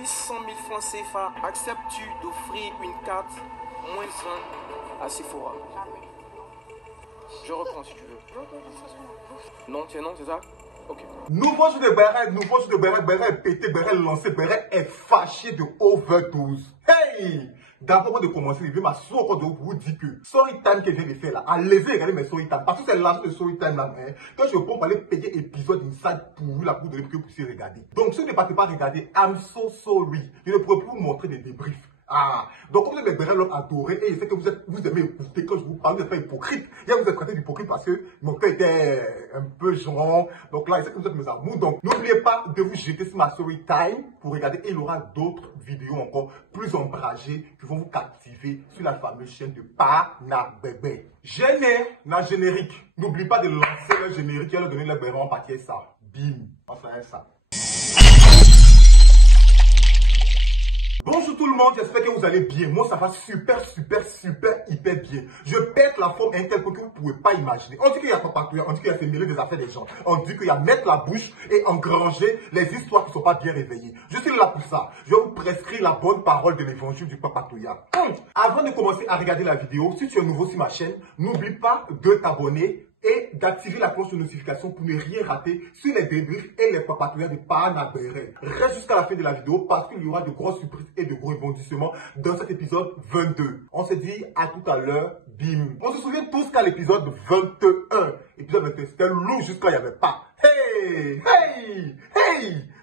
800 000 francs CFA, acceptes-tu d'offrir une carte moins 20 à Sephora? Je reprends si tu veux. Non, c'est ça? Ok. Nouveau jeu de Béret, Béret est pété, Béret est lancé, Béret est fâché de overdose. Hey! D'abord de commencer, je vais m'assurer encore de vous dire que Storytime que je viens de faire là, allez-y regarder mes Storytime, parce que c'est l'argent de Storytime là, hein, quand je peux aller payer épisode inside pour vous là, pour donner que vous puissiez regarder. Donc si vous ne partez pas regarder, I'm so sorry, je ne pourrai plus vous montrer des débriefs. Ah, donc comme vous êtes des vrais l'homme adoré et je sais que vous aimez écouter quand je vous parle, vous n'êtes pas hypocrite. Hier vous êtes traité d'hypocrite parce que mon père était un peu genre. Donc là, je sais que vous êtes mes amours. Donc n'oubliez pas de vous jeter sur ma story time pour regarder. Et il y aura d'autres vidéos encore plus ombragées qui vont vous captiver sur la fameuse chaîne de Panabébé. Générique. N'oublie pas de lancer le générique et de donner le béron en pâtier ça. Bim. On fait ça. Bonjour tout le monde, j'espère que vous allez bien. Moi ça va super, hyper bien. Je pète la forme un tel point que vous ne pouvez pas imaginer. On dit qu'il y a Papatouya, on dit qu'il y a se mêler des affaires des gens. On dit qu'il y a mettre la bouche et engranger les histoires qui ne sont pas bien réveillées. Je suis là pour ça. Je vais vous prescrire la bonne parole de l'évangile du Papatouya. Avant de commencer à regarder la vidéo, si tu es nouveau sur ma chaîne, n'oublie pas de t'abonner et d'activer la cloche de notification pour ne rien rater sur les débriefs et les papatouillas de Panabébé. Reste jusqu'à la fin de la vidéo parce qu'il y aura de grosses surprises et de gros rebondissements dans cet épisode 22. On se dit à tout à l'heure, bim. On se souvient tous qu'à l'épisode 21, épisode 21, c'était lourd jusqu'à il n'y avait pas. Hey!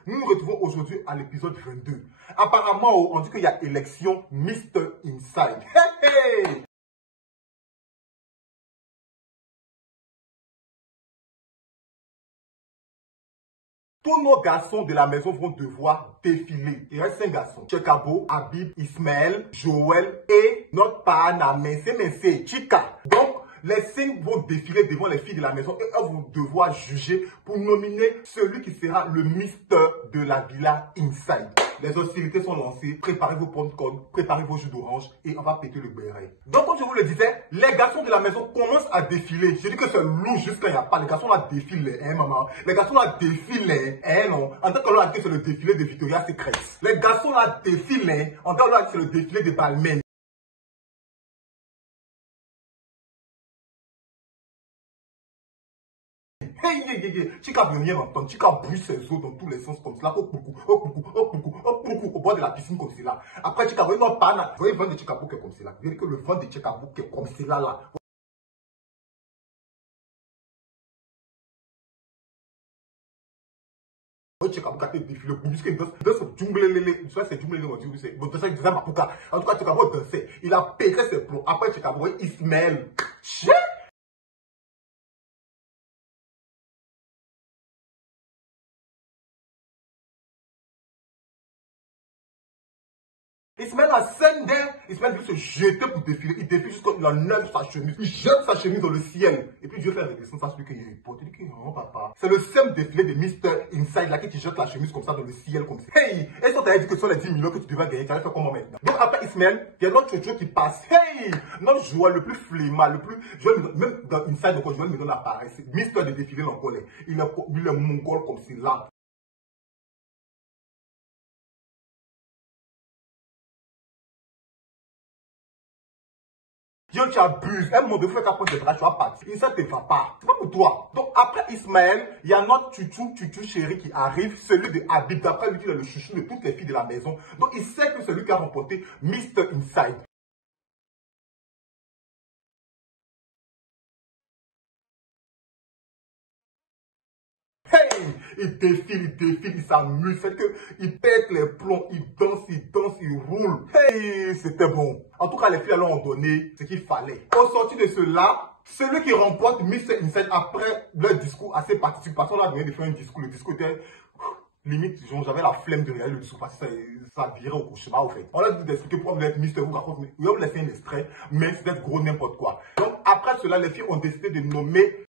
Nous nous retrouvons aujourd'hui à l'épisode 22. Apparemment, on dit qu'il y a élection Mr. Inside. Hey! Tous nos garçons de la maison vont devoir défiler. Il reste 5 garçons. Chekabo, Habib, Ismaël, Joël et notre Panamensé, Chika. Donc, les 5 vont défiler devant les filles de la maison et elles vont devoir juger pour nominer celui qui sera le Mister de la Villa Inside. Les hostilités sont lancées, préparez vos popcorn, préparez vos jus d'orange et on va péter le béret. Donc comme je vous le disais, les garçons de la maison commencent à défiler. Je dis que c'est lourd jusqu'à il n'y a pas. Les garçons là défilent, hein maman. Les garçons là défilent, hein non. En tant qu'on leur a dit que c'est le défilé de Victoria's Secret. Les garçons là défilent, en tant qu'on leur a dit que c'est le défilé de Balmain. Chika veut rien entendre. Chika brûle ses os dans tous les sens comme cela. Au bord de la piscine comme cela. Après Chika, vous voyez le vent de Chika qui est comme cela. Vous voyez que le vent de Chika qui est comme cela là. Chika qui a été défilé. Puisqu'il danse jungle. C'est jungle. En tout cas, Chika va danser. Il a pété ses plombs. Après Chika, vous voyez Ismaël. Ismaël a scène d'air, Ismaël veut se jeter pour défiler. Il défile jusqu'à il enlève sa chemise. Il jette sa chemise dans le ciel. Et puis Dieu fait la redescendre, ça celui qui est pote. Il dit que non, papa. C'est le seul défilé de Mr. Inside là qui te jette la chemise comme ça dans le ciel comme ça. Hey! Est-ce qu'on t'avait dit que ce sont les 10 millions que tu devais gagner? Tu allais faire comment maintenant? Donc après Ismaël, il y a notre Jojo qui passe. Hey! Notre joueur le plus flemmard, le plus. Même dans Inside, donc, je vais me donner la pareille. C'est Mr. de défiler l'angolais. Il est mongol comme c'est là. Dieu, tu abuses. Un moment de faire qu'après tes bras, tu vas partir. Il ne te va pas. C'est pas pour toi. Donc, après Ismaël, il y a notre tutu chéri qui arrive, celui de Habib. D'après lui, il est le chouchou de toutes les filles de la maison. Donc, il sait que c'est lui qui a remporté Mr. Inside. Hey! Il défile, il s'amuse. C'est que il pète les plombs, il danse, il roule. Hey! C'était bon. En tout cas, les filles leur ont donné ce qu'il fallait. Au sorti de cela, celui qui remporte Mr. Inside après leur discours assez participation, on a donné de faire un discours. Le discours était limite, j'avais la flemme de regarder le discours parce que ça virait au cauchemar au fait. On a dit d'expliquer pourquoi vous êtes Mister vous raconte, mais on laissé un extrait, mais c'était gros n'importe quoi. Donc après cela, les filles ont décidé de nommer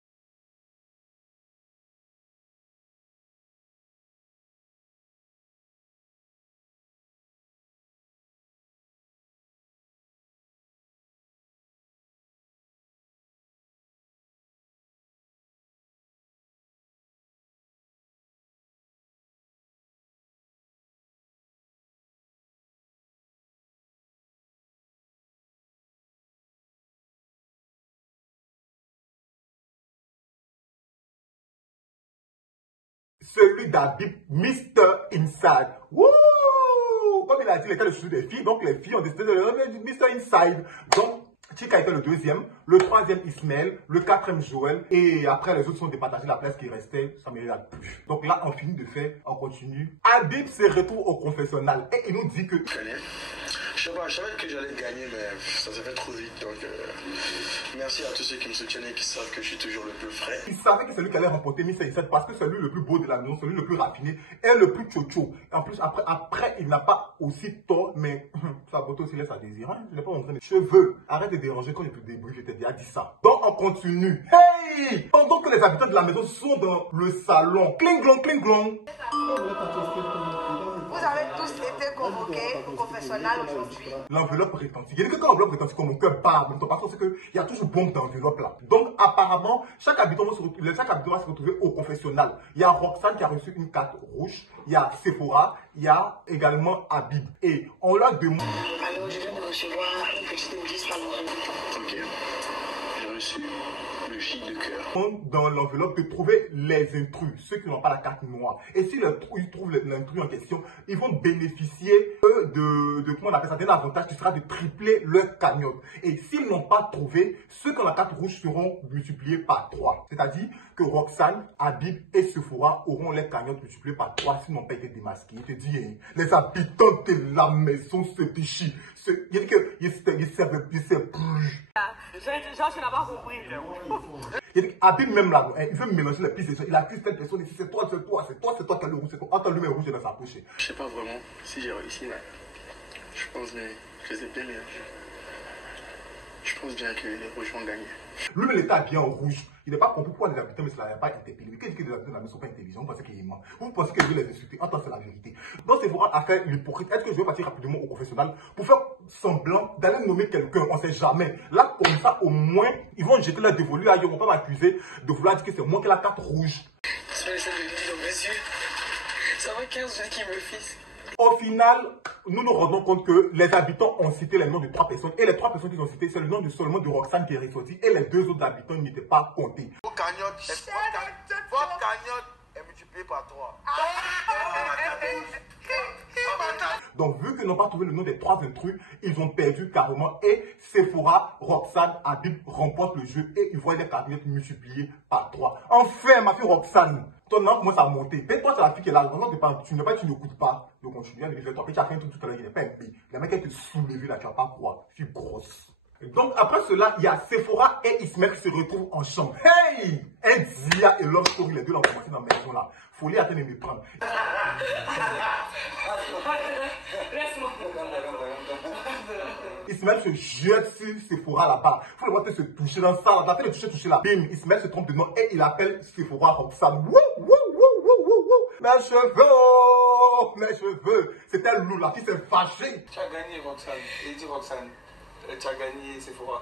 celui d'Habib, Mr. Inside. Wouh! Comme il a dit, il était le chouchou des filles, donc les filles ont décidé de le nommer Mr. Inside. Donc, Chika était le deuxième, le troisième Ismaël, le quatrième Joël, et après les autres sont départagés, la place qui restait, ça ne me regarde plus. Donc là, on finit de faire, on continue. Habib se retrouve au confessionnal et il nous dit que... Je sais pas, je savais que j'allais gagner, mais ça s'est fait trop vite. Donc, merci à tous ceux qui me soutiennent et qui savent que je suis toujours le plus frais. Il savait que c'est lui qui allait remporter Miss Inside parce que c'est lui le plus beau de la maison, celui le plus raffiné et le plus chocho. En plus, après il n'a pas aussi tort, mais sa beauté aussi laisse à désirer. Hein? Je n'ai pas montré mes cheveux. Arrête de déranger quand je te débrouille, je t'ai déjà dit ça. Donc, on continue. Hey! Pendant que les habitants de la maison sont dans le salon, cling glong, cling glong. Vous avez tous été convoqués au confessionnal aujourd'hui. L'enveloppe retentit. Il y a que quand l'enveloppe retentit comme mon cœur bat, mais ton patron, c'est qu'il y a toujours bombe d'enveloppe là. Donc apparemment, chaque habitant va se retrouver au confessionnal. Il y a Roxane qui a reçu une carte rouge, il y a Sephora, il y a également Habib. Et on leur demande... Alors je viens de recevoir une petite notice par l'enveloppe. Ok, j'ai reçu le J de cœur. Dans l'enveloppe de trouver les intrus, ceux qui n'ont pas la carte noire. Et si ils trouvent l'intrus en question, ils vont bénéficier comment on appelle ça, d'un avantage qui sera de tripler leur cagnotte. Et s'ils n'ont pas trouvé, ceux qui ont la carte rouge seront multipliés par 3. C'est-à-dire que Roxane, Habib et Sephora auront les cagnottes multipliées par 3 s'ils n'ont pas été démasqués. Il te dit, hein, les habitants de la maison se déchirent. Il dit qu'ils ne savent plus. Genre, tu n'as pas compris. Il dit Habib même là, il veut mélanger les pistes. Il accuse telle personne ici, c'est toi qui as le rouge, c'est toi. Entends lui, mais rouge dans sa poche. Je sais pas vraiment si j'ai réussi, mais je pense bien, je sais bien, mais je pense bien que les rouges vont gagner. Lui, il était habillé en rouge. Il n'a pas compris pourquoi les habitants, mais cela n'a pas interpellé. Mais qu'est-ce que les habitants de la maison ne sont pas intelligents? Vous pensez qu'il ment? Vous pensez que je vais les insulter? Attends, c'est la vérité. Donc, c'est vraiment à faire l'hypocrite. Est-ce que je vais partir rapidement au confessionnal pour faire semblant d'aller nommer quelqu'un? On ne sait jamais. Là, comme ça, au moins, ils vont jeter leur dévolu ailleurs. Ils ne vont pas m'accuser de vouloir dire que c'est moi qui ai la carte rouge. Ça essaie de dire dans mes yeux. Ça va 15 jours qui me fissent. Au final, nous nous rendons compte que les habitants ont cité les noms de 3 personnes. Et les 3 personnes qu'ils ont citées, c'est le nom de seulement de Roxane qui est ressorti. Et les 2 autres habitants n'étaient pas comptés. Votre cagnotte est multipliée par 3. Donc, vu qu'ils n'ont pas trouvé le nom des 3 intrus, ils ont perdu carrément. Et Sephora, Roxane, Habib remportent le jeu et ils voient les cagnottes multipliées par 3. Enfin, ma fille Roxane, ton nom commence à monter. Mais toi, c'est la fille qui est là. Tu n'écoutes pas. Donc, continue à dire, toi, tu as fait un truc tout à l'heure, il n'est pas un pays. La mec, elle te soulevé là, tu vas pas croire. Je suis grosse. Donc, après cela, il y a Sephora et Ismaël qui se retrouvent en chambre. Hey! Un Dia et Love Story, les deux l'ont commencé dans la maison là. Folie à de me prendre. Ismaël se jette sur Sephora là-bas. Il faut le voir se toucher dans ça. La tête de toucher là. Bim, Ismaël se trompe de nom et il appelle Sephora Roxane. Wouh, wouh, wouh, wouh, wouh, wouh. Mes cheveux. C'était Lou, la fille s'est fâchée. Tu as gagné, Roxane. Il dit Roxane. Tu as gagné, Sephora.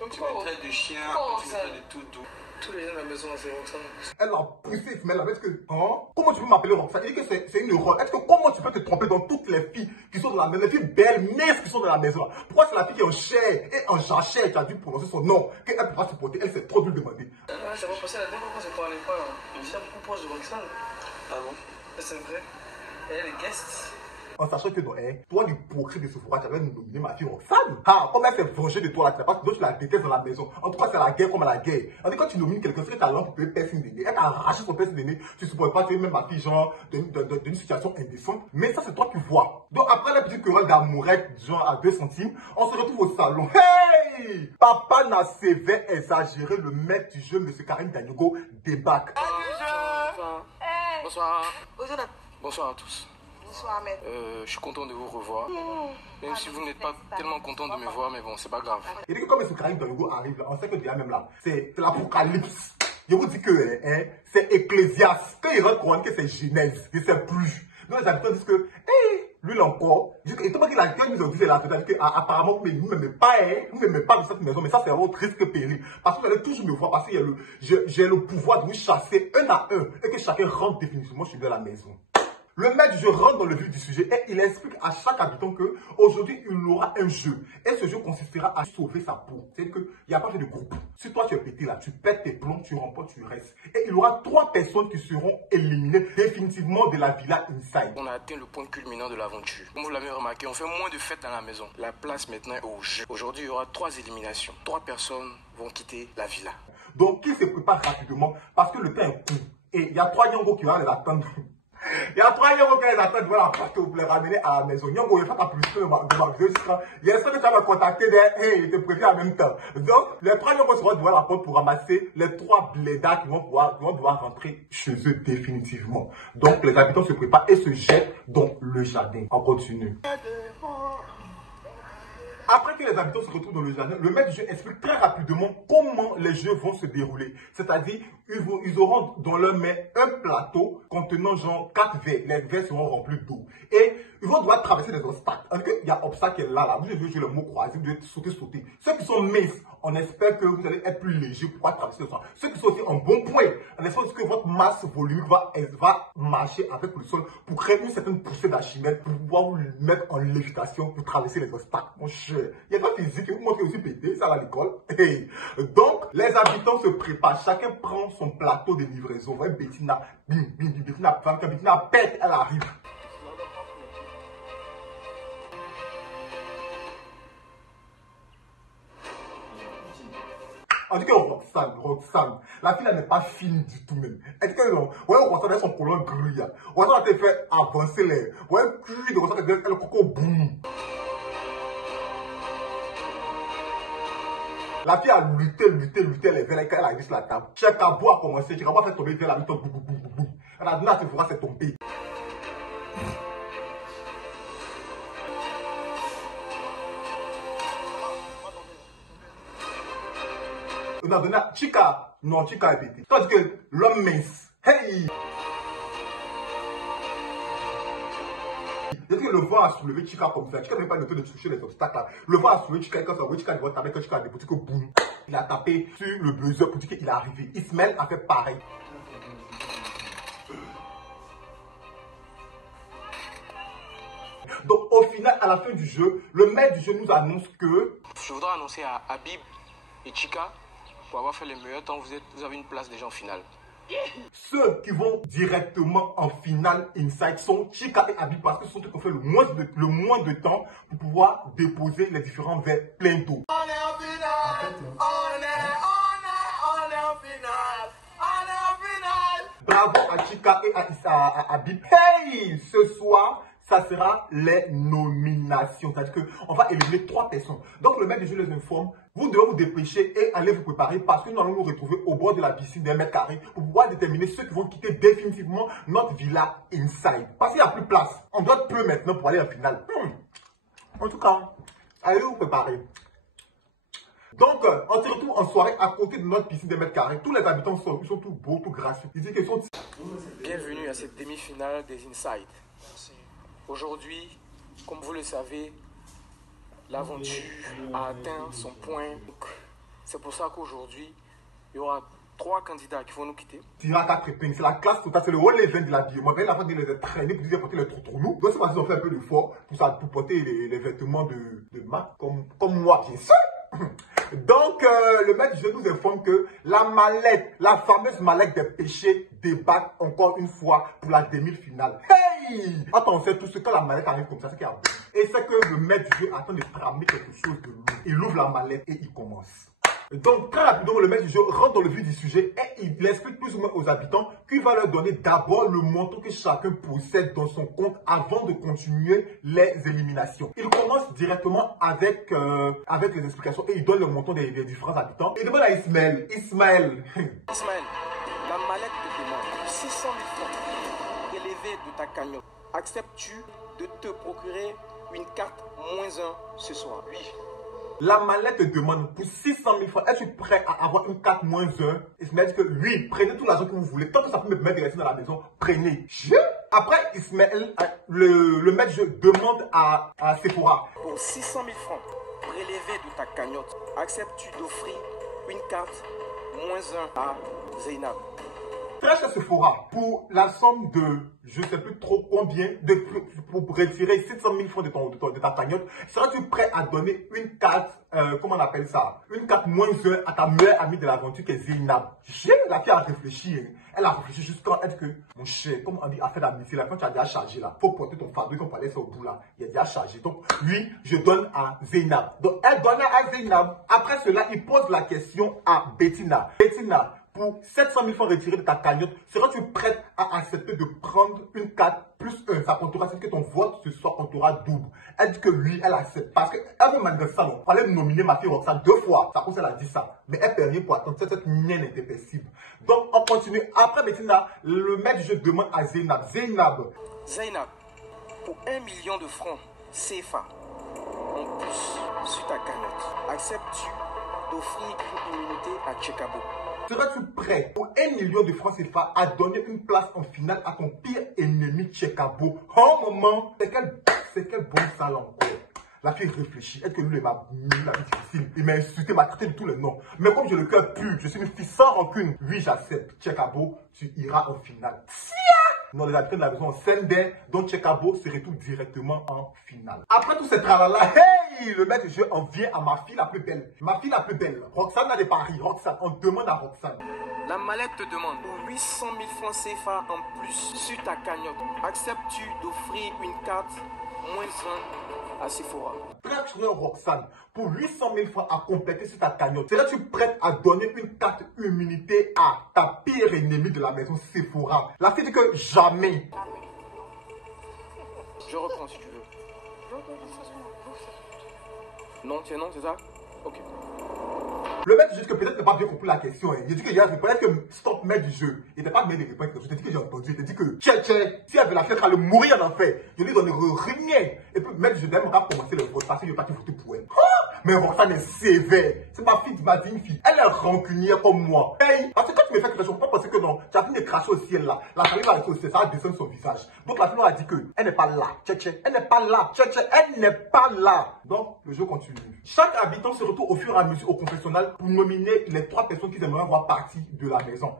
Comme tu me traites de chien, tu me traites de tout doux. Tous les gens de la maison ont fait Roxane. Elle a poussé Ismaël avec que, hein? Comment tu peux m'appeler Roxane? Il dit que c'est une erreur. Est-ce que comment tu peux te tromper dans toutes les filles qui sont dans la maison, les filles belles, minces qui sont dans la maison? Pourquoi c'est la fille qui est en chair et en jachère qui a dû prononcer son nom, qu'elle ne peut pas supporter? Elle s'est trop dû demander. Ça va passer la dernière fois qu'on s'est parlé pas. Je suis beaucoup proche de Roxane. Ah bon? C'est vrai. Elle est guest. En sachant que non, hein, toi, l'hypocrite de Sephora, tu avais nominé ma fille Roxane. Ah, comment elle s'est vengée de toi là, tu parce que tu la détestes dans la maison. En tout cas, c'est la guerre comme la guerre. En tout cas, quand tu nomines quelqu'un, c'est que ta lampe peut piercing d'aîné. Elle t'a arraché son piercing d'aîné. Tu ne supportes pas, tu es même ma fille, genre, d'une situation indécente. Mais ça, c'est toi qui vois. Donc, après la petite querelle d'amourette, genre à 2 centimes, on se retrouve au salon. Hey! Papa n'a sévère exagéré, le maître du jeu, M. Karim Danigo, débarque. Bonsoir. Bonsoir à tous. Bonsoir, maître. Je suis content de vous revoir. Même si vous n'êtes pas tellement content de me voir, mais bon, c'est pas grave. Il dit que comme M. Karim Danigo arrive là, on sait que déjà même là, c'est l'apocalypse. Je vous dis que hein, c'est Ecclésiaste. Quand il rentre que c'est Genèse, je ne sais plus. Donc les habitants disent que, hey, lui là encore, et tout le monde qui l'a nous ont dit là, c'est-à-dire qu'apparemment, vous ne m'aimez pas, hein, vous ne m'aimez pas de cette maison, mais ça c'est votre risque péril. Parce que vous allez toujours me voir, parce que j'ai le pouvoir de vous chasser un à un, et que chacun rentre définitivement chez lui à la maison. Le maître du jeu rentre dans le vif du sujet et il explique à chaque habitant que aujourd'hui il aura un jeu. Et ce jeu consistera à sauver sa peau. C'est-à-dire qu'il n'y a pas de groupe. Si toi tu es pété là, tu pètes tes plombs, tu remportes, tu restes. Et il y aura 3 personnes qui seront éliminées définitivement de la villa Inside. On a atteint le point culminant de l'aventure. Comme vous l'avez remarqué, on fait moins de fêtes dans la maison. La place maintenant est au jeu. Aujourd'hui, il y aura 3 éliminations. 3 personnes vont quitter la villa. Donc qu'il se prépare rapidement parce que le temps est court. Et il y a 3 Nyongo qui vont les attendre. Il y a 3 Nyongo qui les attendent, voilà, parce que vous les ramener à la maison. Nyongo, il ne fait pas plus de ma vidéo. Il y a ceux qui va contacter hey, il était prévu en même temps. Donc, les 3 Nyongo seront devant la porte pour ramasser les 3 blédards qui vont devoir rentrer chez eux définitivement. Donc, les habitants se préparent et se jettent dans le jardin. On continue. Après que les habitants se retrouvent dans le jardin, le maître du jeu explique très rapidement comment les jeux vont se dérouler. C'est-à-dire, ils auront dans leur main un plateau contenant genre 4 verres. Les verres seront remplis d'eau. Et ils vont devoir traverser des obstacles. En tout cas, il y a obstacle là. Vous devez jouer le mot croisé, vous devez sauter. Ceux qui sont minces, on espère que vous allez être plus léger pour pouvoir traverser le sol. Ceux qui sont aussi en bon point, on espère que votre masse volumique va marcher avec le sol pour créer une certaine poussée d'Archimède pour pouvoir vous mettre en lévitation pour traverser les obstacles. Mon cher, il y a pas physique qui vous montre aussi pété, ça à l'école. Hey. Donc, les habitants se préparent. Chacun prend son plateau de livraison. Vous voyez, Bettina, bim, bim, bim, Bettina, quand Bettina pète, elle arrive. En tout cas, Roxane, la fille n'est pas fine du tout même. Est-ce que non? Ouais, on constate son colon gris. On a fait avancer les. Ouais, puis de constate le coco boum. La fille a lutté les verres quand elle a dit sur la table. Cheikh Abou a commencé, Cheikh Abou a fait tomber le verre, la vie tombe, boum. Elle a dit à Sephora, c'est tombé. On a donné à Chika. Non, Chika est pété. Tandis que l'homme mince. Hey! C'est que le vent a soulevé Chika comme ça. Chika n'avait pas le temps de toucher les obstacles là. Le vent a soulevé Chika et quand ça a Chika devant taper, quand Chika a débuté que boum. Il a tapé sur le buzzer pour dire qu'il est arrivé. Ismaël a fait pareil. Donc au final, à la fin du jeu, le maître du jeu nous annonce que... Je voudrais annoncer à Habib et Chika, pour avoir fait les meilleurs temps, vous avez une place déjà en finale. Ceux qui vont directement en finale Inside sont Chika et Habib parce que ce sont ceux qui ont fait le moins de temps pour pouvoir déposer les différents verres pleins d'eau. On est en finale! On est en finale! Bravo à Chika et à Habib. Hey! Ce soir, ça sera les nominations. C'est-à-dire qu'on va éliminer 3 personnes. Donc le maître du jeu les informe. Vous devez vous dépêcher et aller vous préparer parce que nous allons nous retrouver au bord de la piscine d'un mètre carré pour pouvoir déterminer ceux qui vont quitter définitivement notre villa Inside. Parce qu'il n'y a plus de place. On doit peu maintenant pour aller en finale. En tout cas, allez vous préparer. Donc, on se retrouve en soirée à côté de notre piscine d'un mètre carré. Tous les habitants sont tout beaux, tout gracieux. Ils disent qu'ils sont... Bienvenue à cette demi-finale des Inside. Aujourd'hui, comme vous le savez, l'aventure a atteint son point. C'est pour ça qu'aujourd'hui, il y aura 3 candidats qui vont nous quitter. Tira 4 épingles, c'est la classe totale, c'est le haut level de l'habillement. La fois de les traîner pour dire porter les trous. Donc c'est parce qu'ils ont fait un peu d'effort pour porter les vêtements de marque, comme moi, bien sûr. Donc, le maître du jeu nous informe que la mallette, la fameuse mallette des péchés débarque encore une fois pour la demi-finale. Hey! Attention, tout ce que la mallette arrive comme ça, c'est qu'il y a... Et c'est que le maître du jeu attend de tramer quelque chose de lourd. Il ouvre la mallette et il commence. Donc, très rapidement, le maître du jeu rentre dans le vif du sujet et il explique plus ou moins aux habitants qu'il va leur donner d'abord le montant que chacun possède dans son compte avant de continuer les éliminations. Il commence directement avec les explications et il donne le montant des différents habitants. Il demande à Ismaël, Ismaël, la mallette te demande 600 000 francs prélevés de ta cagnotte. Acceptes-tu de te procurer une carte -1 ce soir? Oui. La mallette demande pour 600 000 francs. Es-tu prêt à avoir une carte -1? Ismaël dit que oui, prenez tout l'argent que vous voulez. Tant que ça peut me permettre de rester dans la maison, prenez. Après, Ismaël, le maître jeu demande à Sephora. Pour 600 000 francs prélevés de ta cagnotte, acceptes-tu d'offrir une carte -1 à Zainab? très cher Sephora, pour la somme de, je sais plus trop combien, pour retirer 700 000 francs de ta cagnotte, seras-tu prêt à donner une carte, comment on appelle ça, une carte -1 à ta meilleure amie de l'aventure qui est Zeynab? La fille a réfléchi, hein. Elle a réfléchi jusqu'à être que, mon cher, comme on dit, affaire d'amitié, là, quand tu as déjà chargé là, faut porter ton fardeau, quand on parlait ça au bout là, il a déjà chargé. Donc, oui, je donne à Zeynab. Donc, elle donne à Zeynab. Après cela, il pose la question à Bettina. Bettina, pour 700 000 francs retirés de ta cagnotte, seras-tu prête à accepter de prendre une carte +1? Ça comptera, c'est que ton vote ce soir comptera double. Elle dit que oui, elle accepte. Parce qu'elle veut malgré ça, on fallait nominer ma fille Roxane 2 fois. Ça cause elle a dit ça. Mais elle peut rien pour attendre. Cette mienne était paisible. Donc, on continue. Après Bettina, le maître du jeu demande à Zeynab. Zeynab, pour 1 million de francs CFA en plus sur ta cagnotte, acceptes-tu d'offrir une immunité à Tchekabo? Seras-tu prêt pour 1 million de francs CFA à donner une place en finale à ton pire ennemi Tchekabo? Oh maman, c'est quel bon salon encore. La fille réfléchit. Est-ce que lui m'a mis la vie difficile? Il m'a insulté, m'a traité de tous les noms. Mais comme j'ai le cœur pur, je suis une fille sans rancune. Oui, j'accepte. Tchekabo, tu iras en finale. Non, les habitants de la maison Sender, donc Tchekabo se retrouve directement en finale. Après tout ce tralala, hey, le maître du jeu en vient à ma fille la plus belle. Ma fille la plus belle, Roxane n'a de Paris. Roxane, on demande à Roxane. La mallette te demande 800 000 francs CFA en plus sur ta cagnotte. Acceptes-tu d'offrir une carte -1 à Sephora? Très cher Roxane, pour 800 000 francs à compléter sur ta cagnotte, serais-tu prête à donner une carte immunité à ta pire ennemie de la maison Sephora? La fille dit que jamais. Je reprends si tu veux. Non, c'est ça? Ok. Le maître dit que peut-être n'a pas bien compris la question. Hein. Il dit qu'il y a peut-être que stop maître du jeu. Il n'a pas bien répondu. Je te dis que j'ai entendu. Il te dit que si elle veut la faire, elle va mourir en enfer. Je lui donne rien. Et puis maître du jeu n'aime pas commencer le vote parce qu'il n'y a pas qui voter pour elle. Mais Roxane est sévère. C'est ma fille, ma digne fille. Elle est rancunière comme moi. Hey, parce que quand tu me fais quelque chose, pas penser que non, tu as fini de cracher au ciel là. La famille va rester au ciel, ça va descendre son visage. Donc la fille a dit que elle n'est pas là. Elle n'est pas là. Elle n'est pas là. Donc le jeu continue. Chaque habitant se retrouve au fur et à mesure au confessionnal pour nominer les 3 personnes qu'ils aimeraient voir partie de la maison.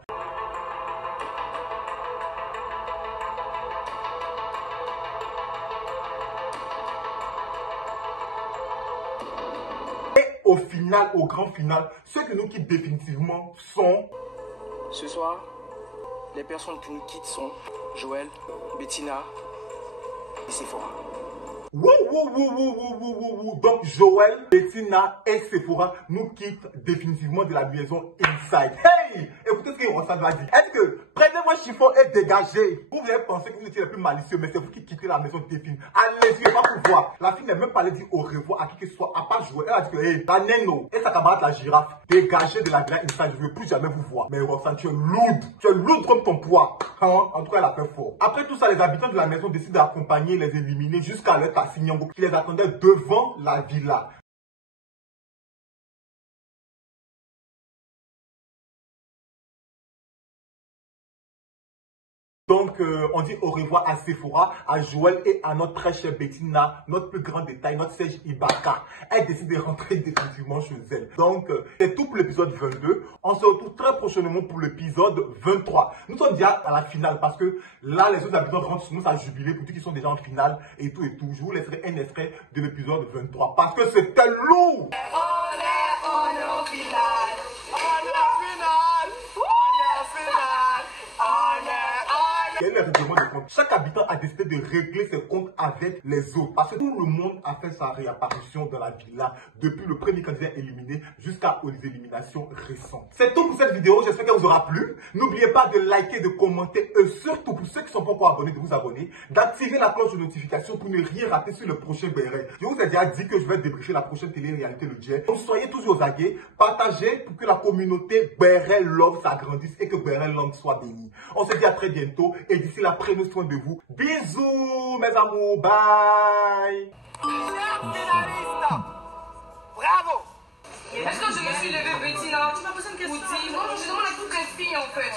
Au final, au grand final, ceux qui nous quittent définitivement sont... Ce soir, les personnes qui nous quittent sont Joël, Bettina et Sephora. Donc Joël, Bettina et Sephora nous quittent définitivement de la maison Inside. Hey, écoutez ce que Roxane va dire. Est-ce que prenez votre chiffon et dégagez? Vous avez pensé que vous étiez les plus malicieux, mais c'est vous qui quittez la maison définitivement. Allez-y, pas pour voir. La fille n'est même pas allée dire au revoir à qui que ce soit, à part Joël. Elle a dit que hey, la Neno et sa camarade la girafe, dégagez de la villa Inside. Je ne veux plus jamais vous voir. Mais Roxane, tu es lourde. Tu es lourde comme ton poids. Hein? En tout cas, elle a fait fort. Après tout ça, les habitants de la maison décident d'accompagner les éliminés jusqu'à leur Cassignon qui les attendait devant la villa. Donc, on dit au revoir à Sephora, à Joël et à notre très chère Bettina, notre plus grand détail, notre Serge Ibaka. Elle décide de rentrer définitivement chez elle. Donc, c'est tout pour l'épisode 22. On se retrouve très prochainement pour l'épisode 23. Nous sommes déjà à la finale parce que là, les autres habitants rentrent sur nous à jubiler pour dire qu'ils sont déjà en finale et tout et tout. Je vous laisserai un extrait de l'épisode 23 parce que c'était lourd. On est au final. Il y a eu les règlements de compte. Chaque habitant a décidé de régler ses comptes avec les autres. Parce que tout le monde a fait sa réapparition dans la villa depuis le premier candidat éliminé jusqu'aux éliminations récentes. C'est tout pour cette vidéo. J'espère qu'elle vous aura plu. N'oubliez pas de liker, de commenter et surtout pour ceux qui ne sont pas encore abonnés, de vous abonner, d'activer la cloche de notification pour ne rien rater sur le prochain BRL. Je vous ai déjà dit que je vais débriefer la prochaine télé-réalité le jet. Donc soyez toujours aux aguets. Partagez pour que la communauté BRL Love s'agrandisse et que BRL Love soit bénie. On se dit à très bientôt. Et d'ici là, prenez soin de vous. Bisous, mes amours. Bye. Bravo! Est-ce que je me suis levée, Bettina? Tu m'as posé une question. Non, je demande à toutes les filles en fait.